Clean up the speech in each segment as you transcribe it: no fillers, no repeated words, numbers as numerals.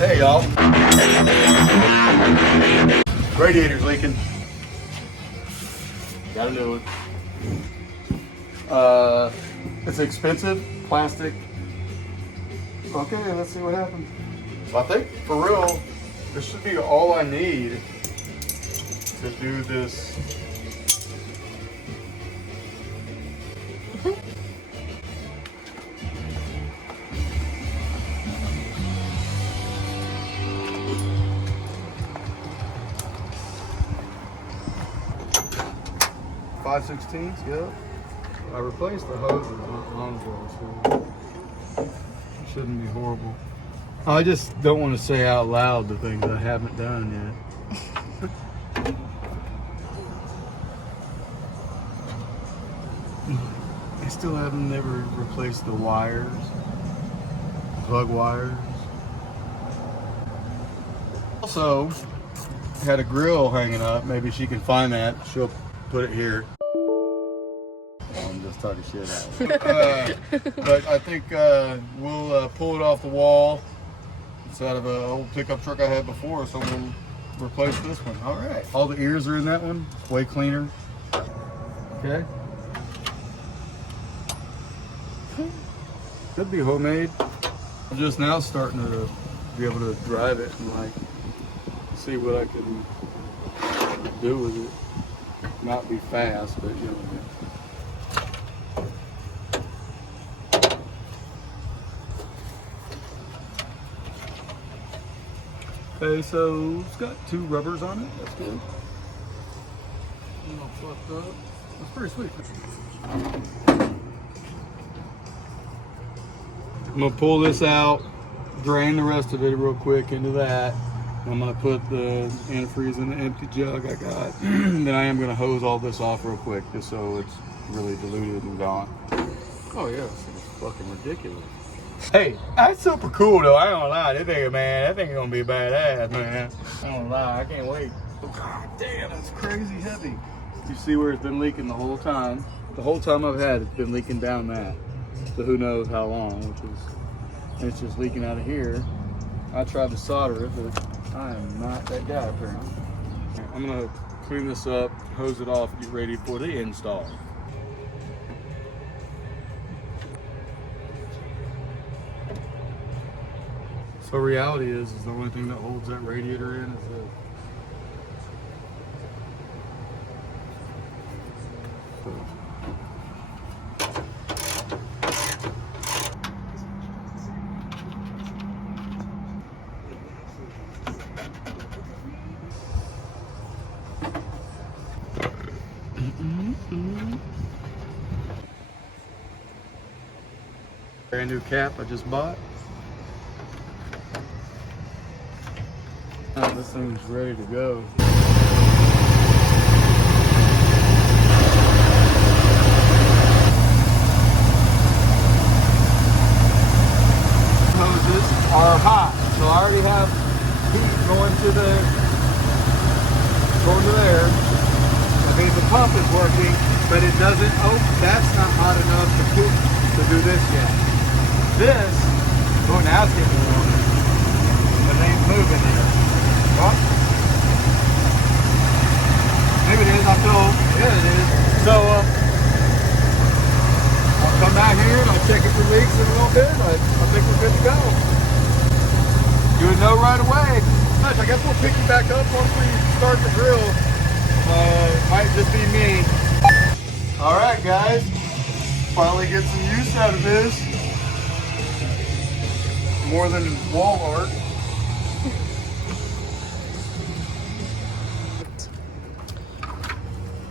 Hey y'all. Radiator's leaking. Got a new one. It's expensive, plastic. Okay, let's see what happens. I think for real, this should be all I need to do this. .5/16, yep. I replaced the hoses not long ago, so it shouldn't be horrible. I just don't want to say out loud the things I haven't done yet. I still haven't never replaced the wires, plug wires. Also, had a grill hanging up. Maybe she can find that. She'll put it here. I'm just talking shit out. But I think we'll pull it off the wall. It's out of an old pickup truck I had before, so we'll replace this one. All right. All the ears are in that one. Way cleaner. Okay. Could be homemade. I'm just now starting to be able to drive it and like see what I can do with it. Not be fast, but you know what I mean. Okay, so it's got 2 rubbers on it. That's good. All fucked up. That's pretty sweet. I'm gonna pull this out, drain the rest of it real quick into that. I'm gonna put the antifreeze in the empty jug I got. Then I am gonna hose all this off real quick just so it's really diluted and gone. Oh yeah, it's fucking ridiculous. Hey, that's super cool though. I ain't gonna lie, that thing gonna be badass, man. I ain't gonna lie, I can't wait. God damn, that's crazy heavy. You see where it's been leaking the whole time. The whole time I've had it's been leaking down that. So who knows how long, and it's just leaking out of here. I tried to solder it, but I am not that guy apparently. I'm gonna clean this up, hose it off, get ready for the install. So reality is the only thing that holds that radiator in is this. Brand new cap I just bought. Oh, this thing's ready to go. Hoses are hot, so I already have heat going to there. That means the pump is working, but it doesn't. Oh, that's not hot enough to do this yet. This, oh, now it's getting warm. But it ain't moving here. What? Maybe it is, I feel, yeah it is. So, I'll come back here and I'll check it for leaks in a little bit. I think we're good to go. You would know right away. I guess we'll pick you back up once we start the grill. Might just be me. All right, guys. Finally get some use out of this. More than wall art.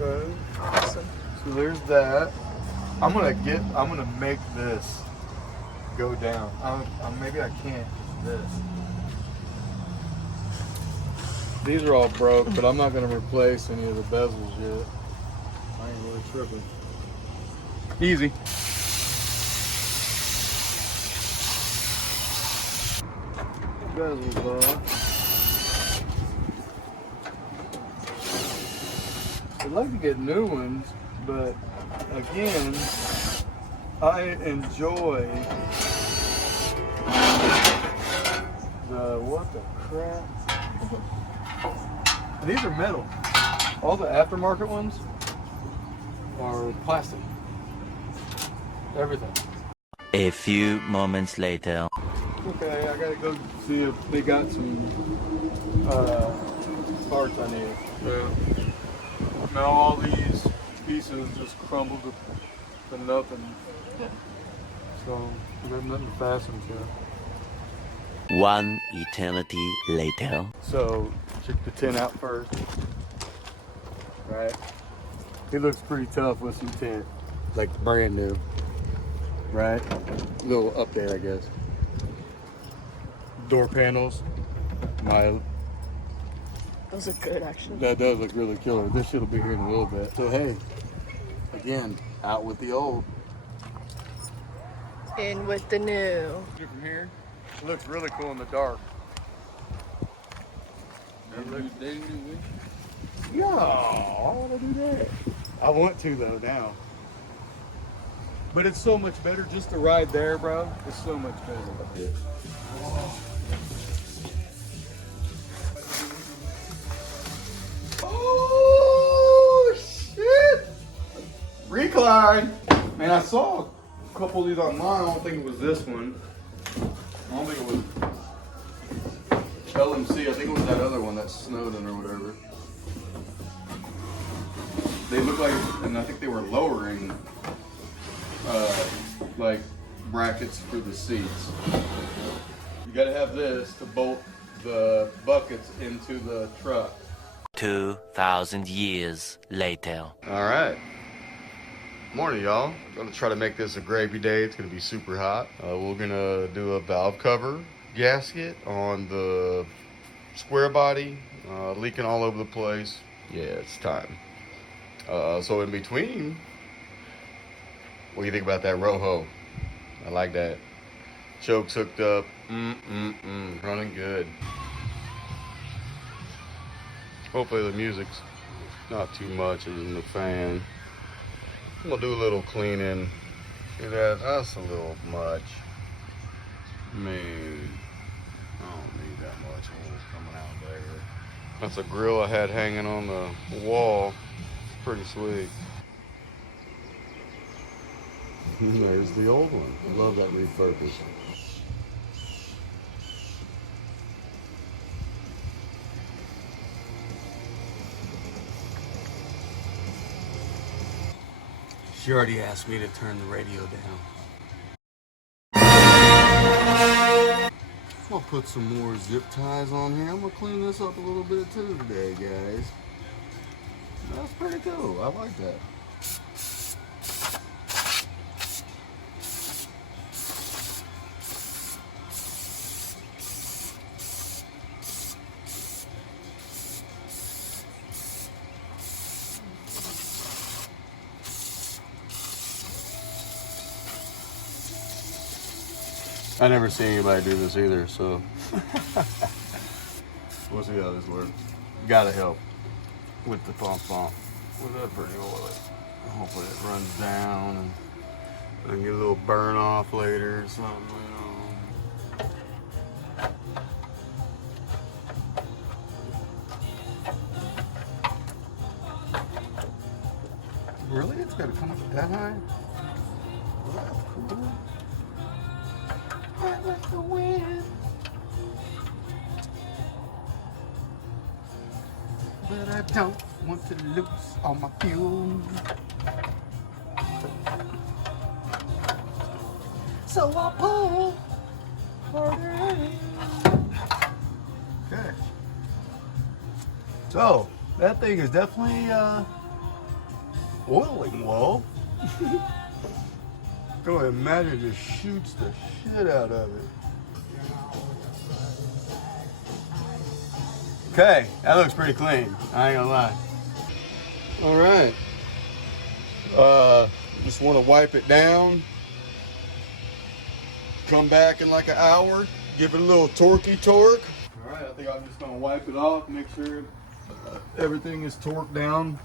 Okay. So there's that. I'm gonna make this go down. Maybe I can't. This. These are all broke, but I'm not gonna replace any of the bezels yet. I ain't really tripping. Easy. Bezels off. I'd like to get new ones, but again, I enjoy the what the crap? And these are metal. All the aftermarket ones are plastic. Everything. A few moments later. Okay, I gotta go see if they got some parts I need. Yeah. Now all these pieces just crumbled to nothing. So I got nothing to fasten to. One eternity later. So check the tin out first. Right. It looks pretty tough with some tint, like brand new. Right. Little update, I guess. Door panels. Those are good, actually. That does look really killer. This shit'll be here in a little bit. So hey, again, out with the old. In with the new. From here, it looks really cool in the dark. Yeah, I want to do that. I want to though now. But it's so much better just to ride there, bro. It's so much better. Oh shit! Recline. Man, I saw a couple of these online. I don't think it was this one. I don't think it was LMC. I think it was that other one, that Snowden or whatever. They look like, and I think they were lowering like brackets for the seats. You gotta have this to bolt the buckets into the truck. 2,000 years later. All right. Morning, y'all. I'm gonna try to make this a gravy day. It's gonna be super hot. We're gonna do a valve cover gasket on the square body, leaking all over the place. Yeah, it's time. So in between, what do you think about that Rojo? I like that. Choke's hooked up. Running good. Hopefully the music's not too much in the fan. I'm gonna do a little cleaning. See that? That's a little much. Man, I don't need that much oil coming out there. That's a grill I had hanging on the wall. Pretty sweet. There's the old one. I love that repurposing. She already asked me to turn the radio down. I'll put some more zip ties on here. I'm gonna clean this up a little bit too today, guys. That's pretty cool. I like that. I never see anybody do this either, so we'll see how this works. Gotta help with the pump. Well, that's pretty oily. Hopefully it runs down and I can get a little burn off later or something, you know. Really? It's gotta come up that high? Well, that's cool. I like the wind. But I don't want to lose all my fuel. So I pull harder in. Okay. So that thing is definitely oiling well. Go ahead, imagine it just shoots the shit out of it. Okay, that looks pretty clean. I ain't gonna lie. All right. Just want to wipe it down. Come back in like an hour. Give it a little torquey torque. All right, I think I'm just gonna wipe it off. Make sure everything is torqued down.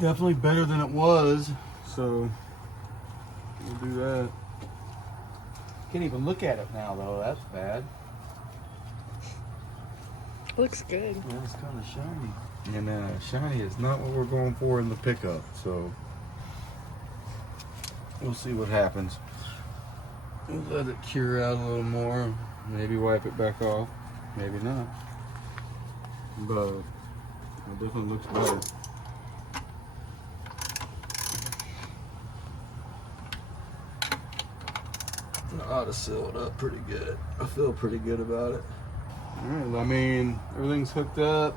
Definitely better than it was. So we'll do that. Can't even look at it now though. That's bad. Looks good. Well, it's kind of shiny. And shiny is not what we're going for in the pickup, so we'll see what happens. We'll let it cure out a little more. Maybe wipe it back off. Maybe not. But it definitely looks better. I ought to seal it up pretty good. I feel pretty good about it. Alright, I mean, everything's hooked up.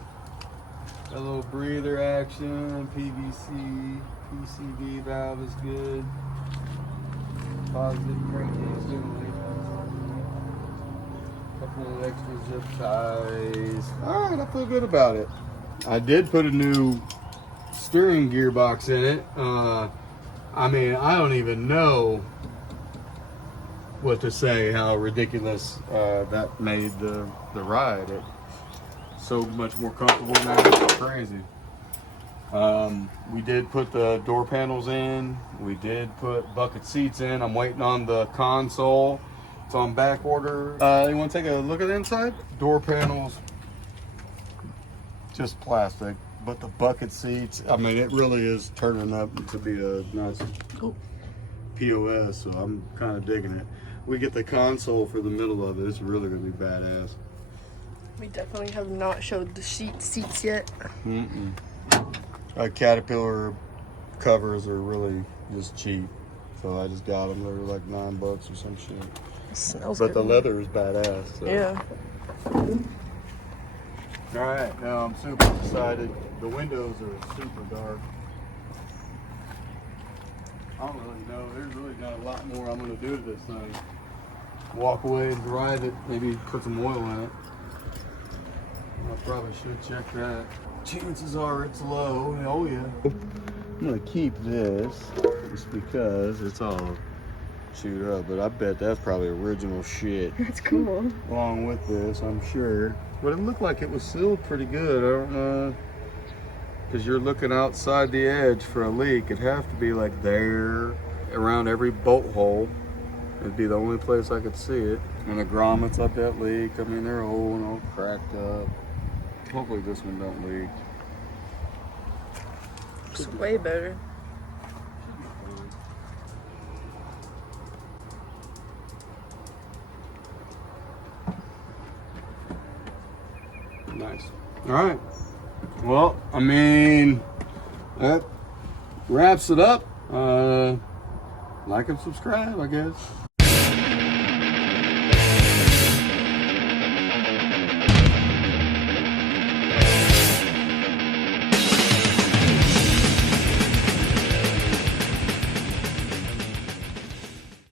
Got a little breather action, PVC, PCV valve is good. Positive cranking assembly. Couple of extra zip ties. Alright, I feel good about it. I did put a new steering gearbox in it. I mean, I don't even know what to say, how ridiculous that made the ride. It's so much more comfortable now. It's crazy. We did put the door panels in. We did put bucket seats in. I'm waiting on the console. It's on back order. You want to take a look at the inside? Door panels, just plastic. But the bucket seats, I mean, it really is turning up to be a nice POS, so I'm kind of digging it. We get the console for the middle of it. It's really going to be badass. We definitely have not showed the seats yet. Caterpillar covers are really just cheap, so I just got them. They were like $9 or some shit. It smells But good. the leather is badass. So. Yeah. All right, now I'm super excited. The windows are super dark. I don't really know. There's really not a lot more I'm going to do to this thing. Walk away and drive it. Maybe put some oil in it. I probably should check that. Chances are it's low. Oh yeah. I'm going to keep this just because it's all chewed up. But I bet that's probably original shit. That's cool. Along with this, I'm sure. But it looked like it was sealed pretty good. I don't know. Because you're looking outside the edge for a leak. It'd have to be like there, around every bolt hole. It'd be the only place I could see it. And the grommets up that leak. I mean, they're old and all cracked up. Hopefully this one don't leak. It's way better. Nice. All right. Well, I mean, that wraps it up. Like and subscribe, I guess.